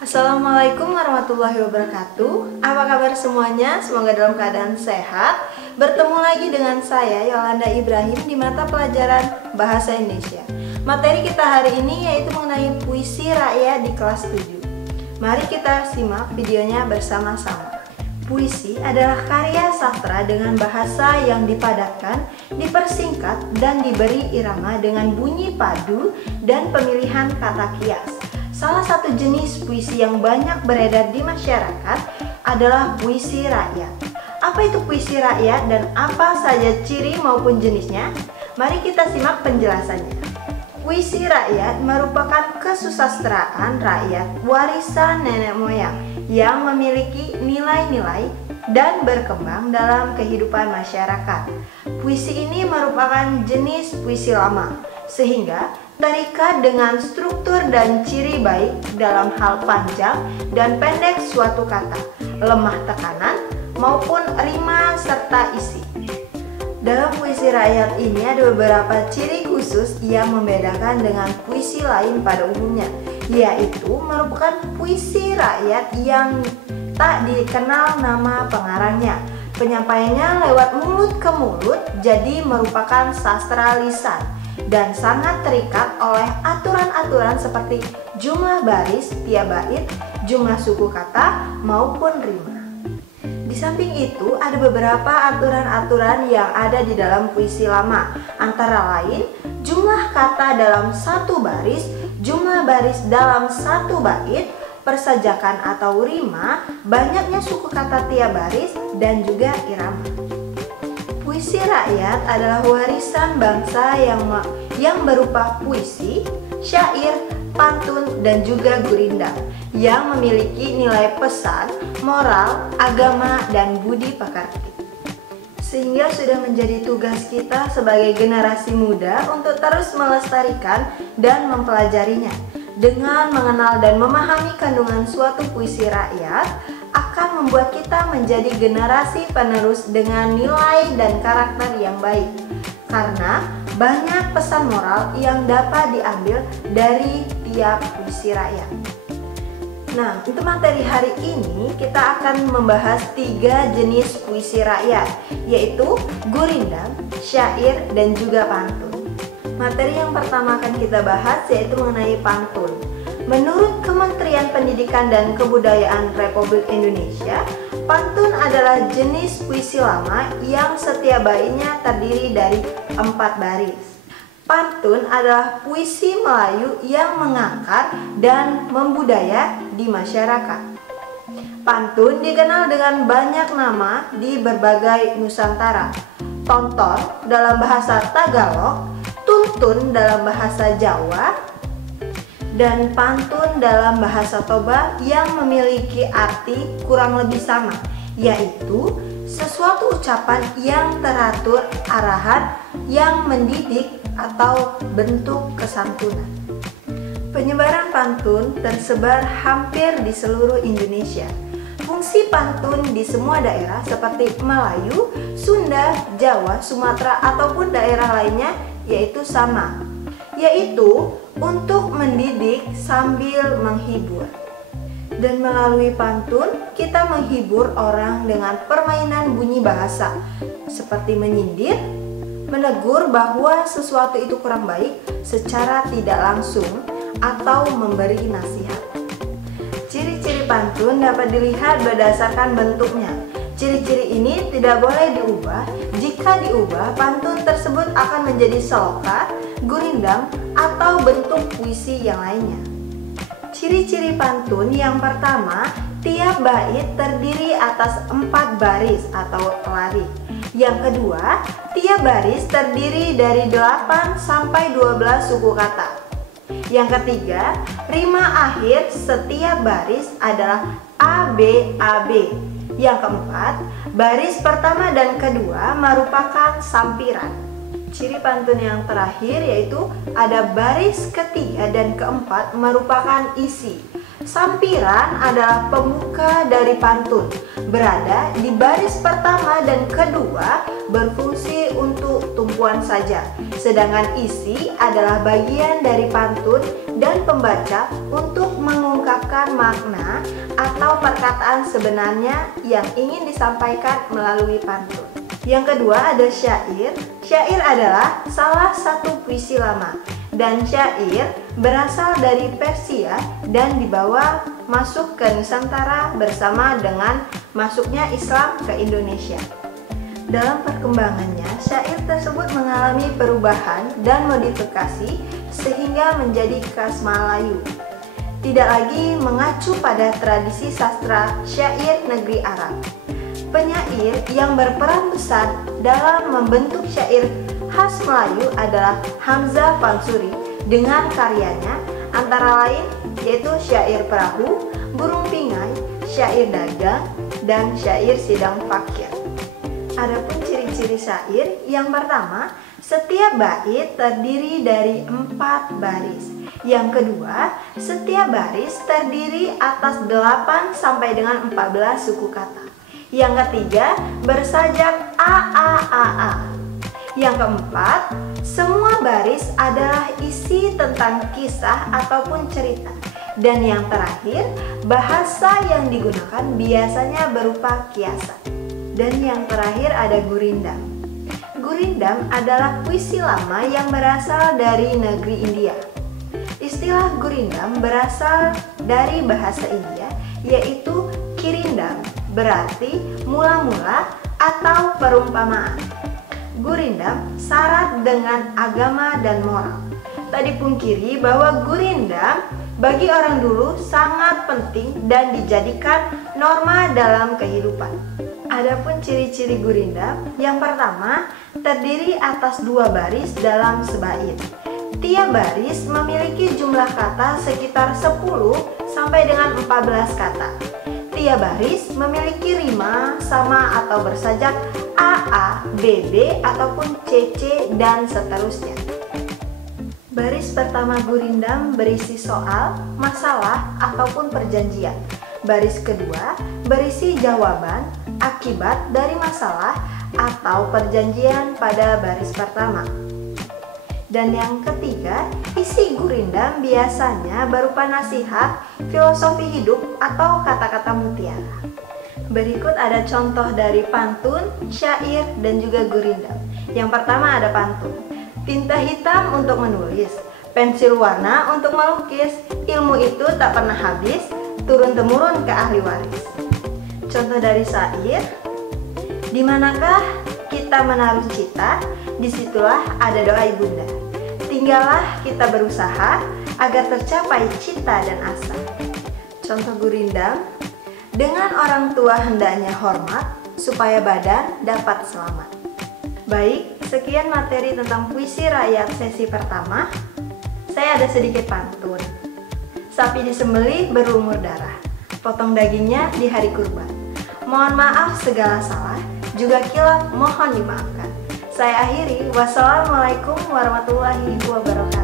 Assalamualaikum warahmatullahi wabarakatuh. Apa kabar semuanya? Semoga dalam keadaan sehat. Bertemu lagi dengan saya Yolanda Ibrahim di mata pelajaran Bahasa Indonesia. Materi kita hari ini yaitu mengenai puisi rakyat di kelas 7. Mari kita simak videonya bersama-sama. Puisi adalah karya sastra dengan bahasa yang dipadatkan, dipersingkat, dan diberi irama dengan bunyi padu dan pemilihan kata kias. Salah satu jenis puisi yang banyak beredar di masyarakat adalah puisi rakyat. Apa itu puisi rakyat dan apa saja ciri maupun jenisnya? Mari kita simak penjelasannya. Puisi rakyat merupakan kesusastraan rakyat warisan nenek moyang yang memiliki nilai-nilai dan berkembang dalam kehidupan masyarakat. Puisi ini merupakan jenis puisi lama, sehingga terikat dengan struktur dan ciri baik dalam hal panjang dan pendek suatu kata, lemah tekanan, maupun rima serta isi. Dalam puisi rakyat ini ada beberapa ciri khusus yang membedakan dengan puisi lain pada umumnya, yaitu merupakan puisi rakyat yang tak dikenal nama pengarangnya. Penyampaiannya lewat mulut ke mulut, jadi merupakan sastra lisan dan sangat terikat oleh aturan-aturan seperti jumlah baris tiap bait, jumlah suku kata, maupun rima. Di samping itu, ada beberapa aturan-aturan yang ada di dalam puisi lama, antara lain jumlah kata dalam satu baris, jumlah baris dalam satu bait, persajakan atau rima, banyaknya suku kata tiap baris, dan juga irama. Puisi rakyat adalah warisan bangsa yang berupa puisi, syair, pantun, dan juga gurindam yang memiliki nilai pesan, moral, agama, dan budi pekerti. Sehingga sudah menjadi tugas kita sebagai generasi muda untuk terus melestarikan dan mempelajarinya. Dengan mengenal dan memahami kandungan suatu puisi rakyat akan membuat kita menjadi generasi penerus dengan nilai dan karakter yang baik. Karena banyak pesan moral yang dapat diambil dari tiap puisi rakyat. Nah, untuk materi hari ini kita akan membahas 3 jenis puisi rakyat, yaitu gurindam, syair, dan juga pantun. Materi yang pertama akan kita bahas yaitu mengenai pantun. Menurut Kementerian Pendidikan dan Kebudayaan Republik Indonesia, pantun adalah jenis puisi lama yang setiap baitnya terdiri dari 4 baris. Pantun adalah puisi Melayu yang mengakar dan membudaya di masyarakat. Pantun dikenal dengan banyak nama di berbagai Nusantara. Tonton dalam bahasa Tagalog, tuntun dalam bahasa Jawa, dan pantun dalam bahasa Toba yang memiliki arti kurang lebih sama, yaitu sesuatu ucapan yang teratur, arahan yang mendidik atau bentuk kesantunan. Penyebaran pantun tersebar hampir di seluruh Indonesia. Fungsi pantun di semua daerah seperti Melayu, Sunda, Jawa, Sumatera, ataupun daerah lainnya yaitu sama, yaitu untuk mendidik sambil menghibur. Dan melalui pantun, kita menghibur orang dengan permainan bunyi bahasa, seperti menyindir, menegur bahwa sesuatu itu kurang baik secara tidak langsung, atau memberi nasihat. Ciri-ciri pantun dapat dilihat berdasarkan bentuknya. Ciri-ciri ini tidak boleh diubah. Jika diubah, pantun tersebut akan menjadi seloka, gurindam, atau bentuk puisi yang lainnya. Ciri-ciri pantun yang pertama, tiap bait terdiri atas 4 baris atau lari. Yang kedua, tiap baris terdiri dari 8 sampai 12 suku kata. Yang ketiga, rima akhir setiap baris adalah ABAB. Yang keempat, baris pertama dan kedua merupakan sampiran. Ciri pantun yang terakhir yaitu ada baris ketiga dan keempat merupakan isi. Sampiran adalah pembuka dari pantun, berada di baris pertama dan kedua berfungsi untuk tumpuan saja. Sedangkan isi adalah bagian dari pantun dan pembaca untuk mengungkapkan makna atau perkataan sebenarnya yang ingin disampaikan melalui pantun. Yang kedua ada syair. Syair adalah salah satu puisi lama, dan syair berasal dari Persia dan dibawa masuk ke Nusantara bersama dengan masuknya Islam ke Indonesia. Dalam perkembangannya, syair tersebut mengalami perubahan dan modifikasi sehingga menjadi khas Melayu. Tidak lagi mengacu pada tradisi sastra syair negeri Arab. Penyair yang berperan besar dalam membentuk syair khas Melayu adalah Hamzah Fansuri dengan karyanya antara lain yaitu syair perahu, burung pingai, syair dagang, dan syair sidang fakir. Adapun ciri-ciri syair, yang pertama, setiap bait terdiri dari 4 baris. Yang kedua, setiap baris terdiri atas 8 sampai dengan 14 suku kata. Yang ketiga, bersajak a. Yang keempat, semua baris adalah isi tentang kisah ataupun cerita. Dan yang terakhir, bahasa yang digunakan biasanya berupa kiasan. Dan yang terakhir ada gurindam. Gurindam adalah puisi lama yang berasal dari negeri India. Istilah gurindam berasal dari bahasa India, yaitu kirindam, berarti mula-mula atau perumpamaan. Gurindam syarat dengan agama dan moral. Tak dipungkiri bahwa gurindam bagi orang dulu sangat penting dan dijadikan norma dalam kehidupan. Adapun ciri-ciri gurindam, yang pertama, terdiri atas 2 baris dalam sebait. Tiap baris memiliki jumlah kata sekitar 10 sampai dengan 14 kata. Tiap baris memiliki rima sama atau bersajak AA, BB, ataupun CC, dan seterusnya. Baris pertama gurindam berisi soal, masalah, ataupun perjanjian. Baris kedua berisi jawaban, akibat dari masalah atau perjanjian pada baris pertama. Dan yang ketiga, isi gurindam biasanya berupa nasihat, filosofi hidup, atau kata-kata mutiara. Berikut ada contoh dari pantun, syair, dan juga gurindam. Yang pertama ada pantun. Tinta hitam untuk menulis, pensil warna untuk melukis, ilmu itu tak pernah habis, turun-temurun ke ahli waris. Contoh dari syair, di manakah kita menaruh cita, disitulah ada doa ibunda. Tinggallah kita berusaha agar tercapai cita dan asa. Contoh gurindam, dengan orang tua hendaknya hormat supaya badan dapat selamat. Baik, sekian materi tentang puisi rakyat sesi pertama. Saya ada sedikit pantun. Sapi disembelih berlumur darah, potong dagingnya di hari kurban. Mohon maaf segala salah, juga kilaf mohon dimaafkan. Saya akhiri, wassalamualaikum warahmatullahi wabarakatuh.